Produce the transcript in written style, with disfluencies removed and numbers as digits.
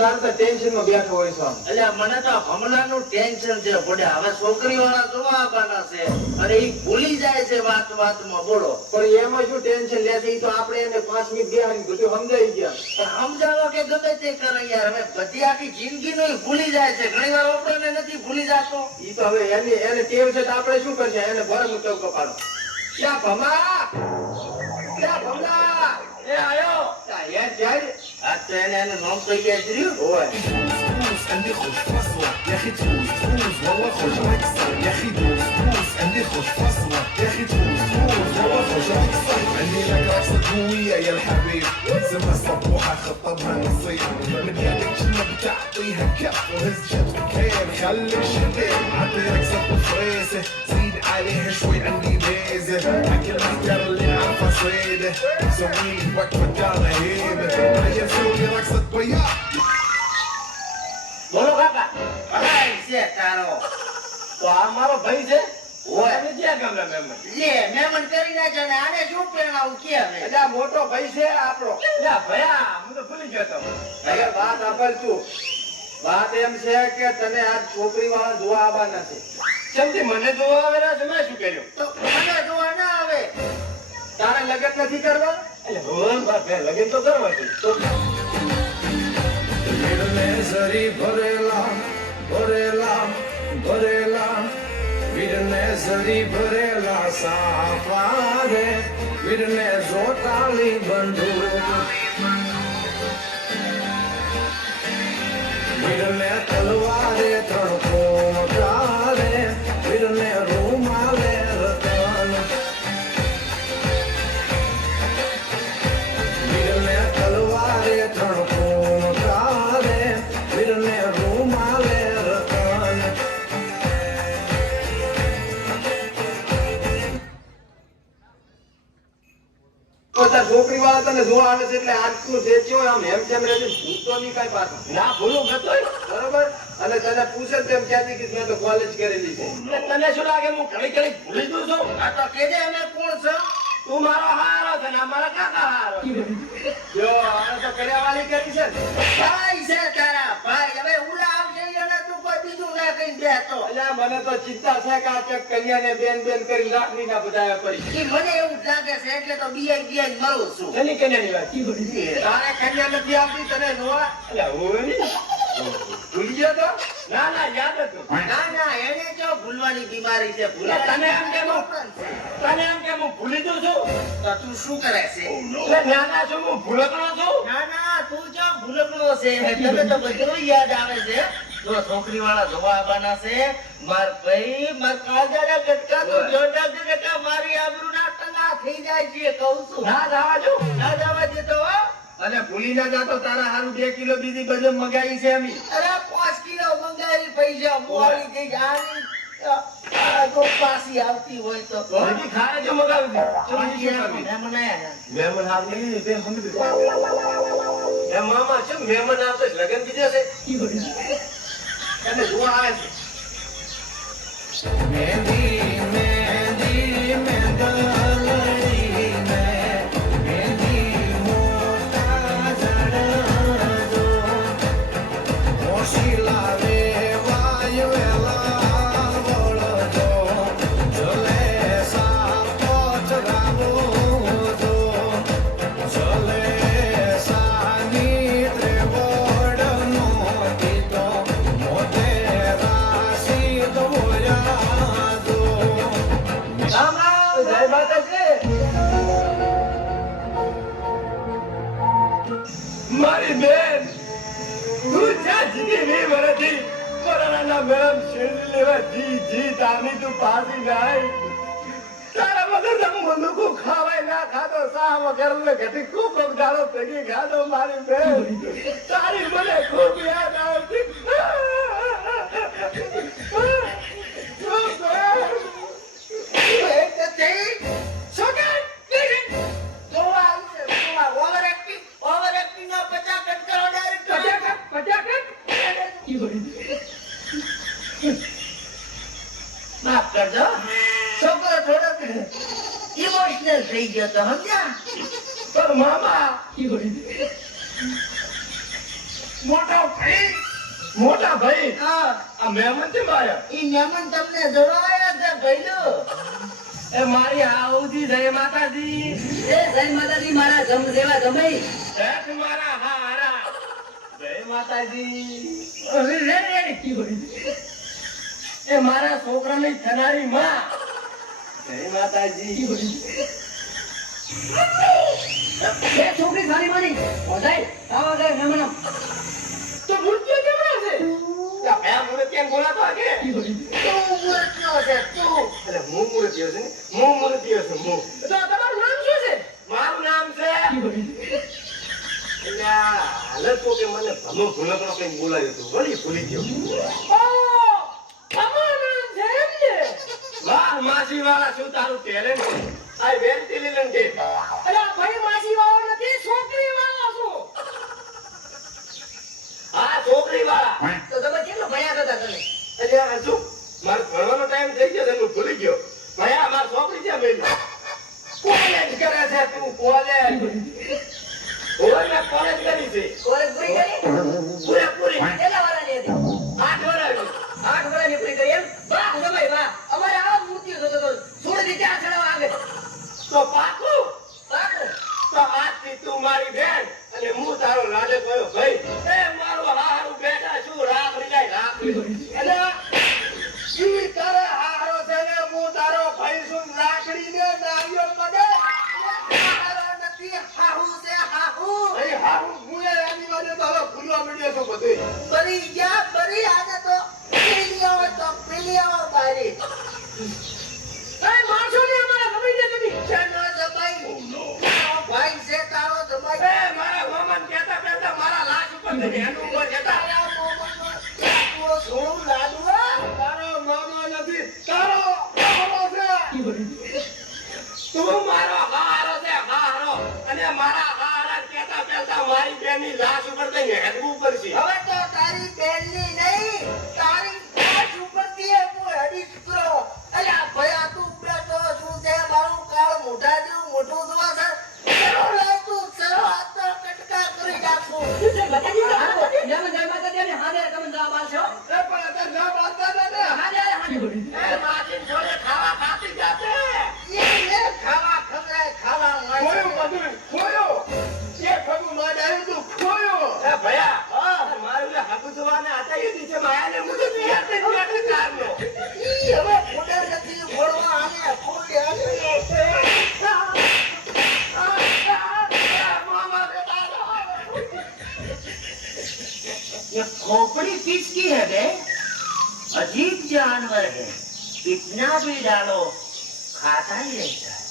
જાણતા ટેન્શન માં બેઠો હોય છો. એટલે મને તો હમણાંનું ટેન્શન છે પડે. હવે છોકરી વાળા જોવા આવવાના છે અને એ ભૂલી જાય છે વાત વાતમાં. બોલો પણ એમાં શું ટેન્શન લે છે? ઈ તો આપણે એને 5 મિનિટ બેહાડીને બધું સમજાઈ ગયા. પણ સમજાવો કે ગમે તે કરે યાર. હવે બધી આખી જિંદગી નો ભૂલી જાય છે. ઘણી વાર આપણને નથી ભૂલી જતો. ઈ તો હવે એને ટેવ છે તો આપણે શું કરશે? એને ભરમ ટવકો પાડો. ક્યાં ભમા? ક્યાં ભમલા? એ આયો યાર જાય આ તો એને નામ તો યાદ રહ્યું હોય. عندي خوش فصوة يا اخي تفوز فوز والله خوش اكثر يا اخي دوز فوز عندي خوش فصوة يا اخي تفوز فوز والله خوش اكثر عندي لك رقصة قوية يا الحبيب سمها صبوحة خطبها نصيب من يدك شنو بتعطيها كف وهز شبكين خليك شبيب عطي رقصة بفريسة زيد عليها شوي عندي بيزة حكي المحجر اللي عارفة صيدة سويلي وقفة دار هيبة هيا سوي رقصة بياض બોલો કાકા ભાઈ છે તારો. તો આ મારો ભાઈ છે. ઓય તમે ક્યાં ગામના મહેમાન? લે મહેમાન કરી નાખ્યો ને આને શું પહેરાવું કે હવે? એટલે આ મોટો ભાઈ છે આપણો. યા ભયા હું તો ભૂલી ગયો તો. હવે વાત આપલ તું. વાત એમ છે કે તને આ છોકરી વાળા જોવા આવવાના છે. ચમથી મને જોવા આવેલા છે મેં શું કર્યું? તો મને જોવા ના આવે. તારે લગન નથી કરવા? એટલે ભગવાન બાપ લગન તો કરવા છે. તો વીરને ઝરી ભરેલા ભરેલા ભરેલા વીરને ઝરી ભરેલા સાપા રે વીરને જોટાલી બંદૂક વીરને તલવારે તણકો રે વીરને રૂમાલે રતન વીરને તલવારે તણકો વીરને રૂમાલે રતન છોકરી વાળા તને જોવા આવે છે એટલે આજનું જે છે આમ હેમ તેમ રહેશે. ભૂલતો નહીં કાંઈ પાછો. ના ભૂલું ગતોય. બરોબર? અને તને પૂછે તેમ ક્યાંથી કે મેં તો કોલેજ કરેલી છે. તને શું લાગે હું ઘડી ઘડી ભૂલી દઉં છું? આ તો કેજે અમે કોણ છે? તું મારો હારો છે ને આ મારા કાકા હારો છે. જો આને તો કર્યાવાળી કરી છે ને. ભાઈ છે તારા ભાઈ. હવે ઉલા આવશે એને તું કોઈ બીજું ના કઈ દેતો. અલ્યા મને તો ચિંતા છે કે આ ચક કન્યાને બેન બેન કરી લાકડી ના બધાયા પડી. ઈ મને એવું જ લાગે છે એટલે તો બીઆઈ મરું છું. શેની કન્યાની વાત? તારે કન્યા નથી આવતી તને જોવા? એટલે હું નહીં. ભૂલી ગયો તો? ના ના યાદ હતું. ના ના એને જો ભૂલવાની બીમારી છે. એટલે તને એમ કેમ તને એમ કેમ હું ભૂલી દઉં છું? તો તું શું કરે છે? એટલે નાના છું હું ભૂલકણો છું. ના ના તું જો ભૂલકણો છે. તને તો બધું યાદ આવે છે. જો છોકરી વાળા જોવા આવવાના છે. માર ભાઈ માર કાજાના ગટકા તો જોડા ગટકા મારી આબરૂ ના તના થઈ જાય છે કહું છું. ના જવા જો. ના જવા દેતો હો. અને ભૂલી ના જાતો તારા હારું 2 કિલો બીજી બધું મગાઈ છે અમી. અરે 5 કિલો મંગાવી પૈસા મોડી થઈ આની તો પાછી આવતી હોય તો હજી ખાય જો મગાવી દે. ચલો ઈ શું કરવી? મહેમાન આયા મહેમાન આવી નહીં તે સમજી દે. એ મામા છે મહેમાન આવશે લગન દીધા છે. એને જોવા આવે છે. મહેંદી મહેંદી મેંદલડી મહેંદી મોટા જડજો મોશી લાવે વાયવેલા વળજો જલે સાપોચ રાવો જો જલે સાની ત્રેવડનો તીતો મોટે રાશી દોયા દો રામ રામ, જય માતાજી. મારી બેન તું જ્યાં જીતી વી વરથી કોરોનાના મેમ શેરડી લેવા જી તારની તું પાછી નાય તારા વગર તો મુંડુકું ખાવાય ના ખાતો સા વગર ને ઘટી ખૂબ દાડો ભેગી ખાધો મારી બેન તારી મને ખૂબ યાદ આવતી માફ કરજો છોકરો થોડોક ઇમોશનલ થઈ ગયો તો સમજ્યા પણ મામા મોટા ભાઈ હા આ મહેમાન છે માયા ઈ મહેમાન તમને જણાયા છે ભઈલું એ મારી આઉજી જય માતાજી. એ જય માતાજી મારા જમ જેવા જમાઈ. હેઠ મારા હારા. જય માતાજી. હવે રેડી એ મારા છોકરાની થનારી માં. જય માતાજી. એ છોકરી સારી માની વધાઈ આવા ગયે મહેમાનો. તો મૂર્તિઓ કેવડા છે? ત્યાં ભયા મૂર્તિઓ બોલાતો આગે. તું મૂર્તિઓ છે તું એટલે હું મૂર્તિઓ છે ને? હું મૂર્તિઓ છું હું. તો તમારું નામ શું છે? મારું નામ છે એટલે હાલત તો કે મને ભમો ભૂલકડો કઈ બોલાવ્યું હતું વળી ભૂલી ગયો. વાહ માસી વાળા શું તારું ટેલેન્ટ છે. આ વેર ટેલેન્ટ છે. હા છોકરી વાળા. તો તમે કેટલું ભણ્યા હતા તમે? એટલે આ શું મારો ભણવાનો ટાઈમ થઈ ગયો છે હું ભૂલી ગયો. ભયા મારી છોકરી છે મેલી. કોલેજ કરે છે તું કોલેજ. ઓય મેં કોલેજ કરી છે. કોલેજ પૂરી કરી? પૂરેપૂરી કેટલા વાળાની હતી? 8 વર્ષની. 8 વાળાની પૂરી કરી એમ? વાહ જમાઈ વાહ. અમારે આવા જ મૂર્તિઓ થતો તો છોડી ત્યાં ચડાવવા આગળ. તો પાકું પાકું. તો આજથી તું મારી બેન અને હું તારો લાડે કયો ભાઈ. એ મારો હારું બેટા શું રાખડી લાય રાખડી. એટલે ઈ તારે હારો છે ને હું તારો ભાઈ શું રાખડી ને નાળિયો પડે. હારો નથી હાહુ છે હાહુ અહીં હારું હું એ આની વાડે તો હવે ભૂલવા મળ્યો છું બધું. બરી ગયા બરી આજે તો પેલી આવો બારી એ મારશો ને અમારા ગમે તે તમે. ચનો જમાઈ તારો ભાઈ છે તારો જમાઈ એ મારા મામાને કહેતા કહેતા મારા લાશ ઉપર થી હેન્ડ ઉપર જતા. તારા મોમનો તું સોનું લાડુ તારો મામા નથી તારો મામો છે. તું મારો હારો છે હારો અને મારા હારા કહેતા કહેતા મારી બેનની લાશ ઉપર થી હેન્ડ ઉપર છે. હવે તો તારી બેનની નહીં તારી લાશ ઉપરથી એ હું હેડી ચૂક્યો અલ્યા ભયા તું બેઠો શું છે મારું કાળ મોઢા જેવું મોટું જોવા છે ચલો લે તું ચલો આ તો કટકા કરી નાખું માતાજી જય માતાજી અને હારે તમે જવાબ આલશો. એ પણ અત્યારે ના બાંધતા ને ને. હારે હારે. એ માજી જોડે ખાવા ખાતી જાતે. એ ખાવા ખવડાય ખાવા ખોયો મળે બધું ખોયો. એ ખગું માં આવ્યું તું ખોયો. એ ભયા મારું જે હાકુ જોવાને આતા એ દિવસે માયાને મુજબ તૈયાર થઈ ગયા કારનો. ઈ હવે ખોડા નથી ફોડવા આને ખોડે આને ये खोपड़ी किसकी है बे अजीब जानवर है इतना भी डालो खाता ही रहता है